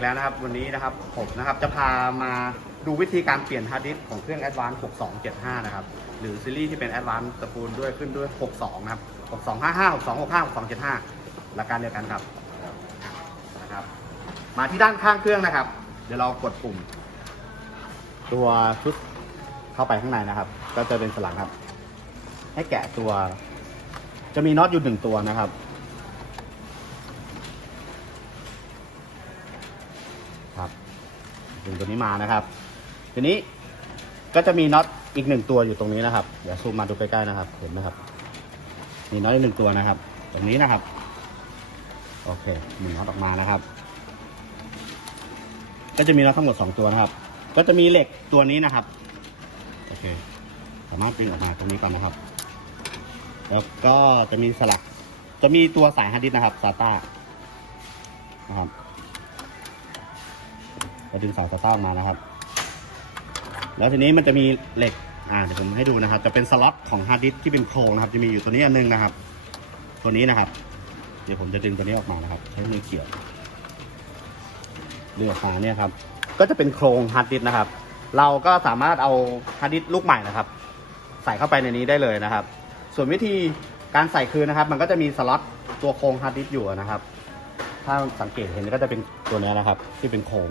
ีกแล้วนะครับ วันนี้นะครับผมนะครับจะพามาดูวิธีการเปลี่ยนฮาร์ดดิสก์ของเครื่อง Advance 6275 นะครับ หรือซีรีส์ที่เป็น Advance ตระกูลด้วยขึ้นด้วย 62 นะครับ 6255 6265 6275 หลักการเดียวกันครับนะครับ มาที่ด้านข้างเครื่องนะครับ เดี๋ยวเรากดปุ่ม ตัวชุดเข้าไปข้างในนะครับ ก็จะเป็นสลักครับ ให้แกะตัว จะมีน็อตอยู่หนึ่งตัวนะครับ ดึงตัวนี้มานะครับ ทีนี้ก็จะมีน็อตอีกหนึ่งตัวอยู่ตรงนี้นะครับ เดี๋ยวซูมมาดูใกล้ๆนะครับ เห็นไหมครับ มีน็อตอีกหนึ่งตัวนะครับ ตรงนี้นะครับ โอเคหนึ่งน็อตออกมานะครับ ก็จะมีน็อตทั้งหมดสองตัวนะครับ ก็จะมีเหล็กตัวนี้นะครับ โอเค สามารถดึงออกมาตรงนี้ก่อนนะครับ แล้วก็จะมีสลัก จะมีตัวสายฮาร์ดดิสก์นะครับซาต้านะครับ เราดึงเสาซาต้าออกมานะครับ แล้วทีนี้มันจะมีเหล็ก อ่าเดี๋ยวผมให้ดูนะครับ จะเป็นสล็อตของฮาร์ดดิสที่เป็นโครงนะครับ จะมีอยู่ตัวนี้อันนึงนะครับ ตัวนี้นะครับ เดี๋ยวผมจะดึงตัวนี้ออกมานะครับ ใช้มือเกี่ยวดึงอกมาเนี่ยครับ ก็จะเป็นโครงฮาร์ดดิสนะครับ เราก็สามารถเอาฮาร์ดดิสลูกใหม่นะครับ ใส่เข้าไปในนี้ได้เลยนะครับ ส่วนวิธีการใส่คืนนะครับ มันก็จะมีสล็อตตัวโครงฮาร์ดดิสอยู่นะครับ ถ้าสังเกตเห็นก็จะเป็นตัวนี้นะครับ ที่เป็นโครง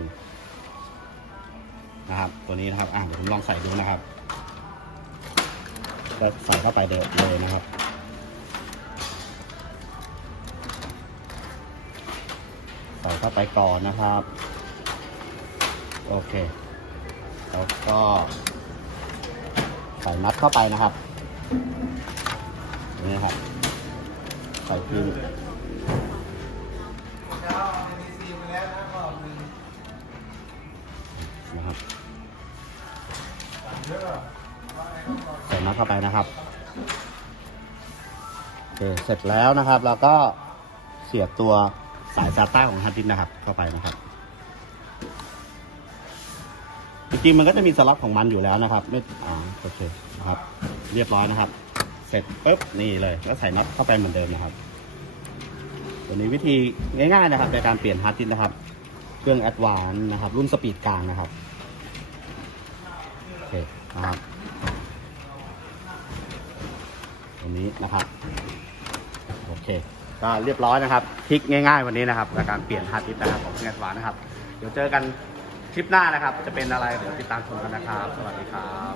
นะครับ ตัวนี้นะครับอ่าเดี๋ยวผมลองใส่ดูนะครับก็ใส่เข้าไปเดเลยนะครับ ใส่เข้าไปก่อนนะครับ โอเค แล้วก็ใส่นัดเข้าไปนะครับ นี่ครับ ใส่คืน ใส่นัดเข้าไปนะครับโอเคเสร็จแล้วนะครับ เราก็เสียบตัวสายซาต้าของฮาร์ดดิสก์นะครับ เข้าไปนะครับจริงๆมันก็จะมีสล็อตของมันอยู่แล้วนะครับไม่อ่าโอเคนะครับ เรียบร้อยนะครับ เสร็จปุ๊บนี่เลยก็ใส่น็อตเข้าไปเหมือนเดิมนะครับตัวนี้วิธีง่ายๆนะครับในการเปลี่ยนฮาร์ดดิสก์นะครับ เครื่องแอดวานนะครับ รุ่นสปีดกลางนะครับ เคนะครับตรงนี้นะครับ โอเค ก็เรียบร้อยนะครับคลิกง่ายๆวันนี้นะครับในการเปลี่ยนฮาร์ดดิสก์นะครับของเครื่องแอดวานะครับ เดี๋ยวเจอกันคลิปหน้านะครับ จะเป็นอะไรเดี๋ยวติดตามชมกันนะครับ สวัสดีครับ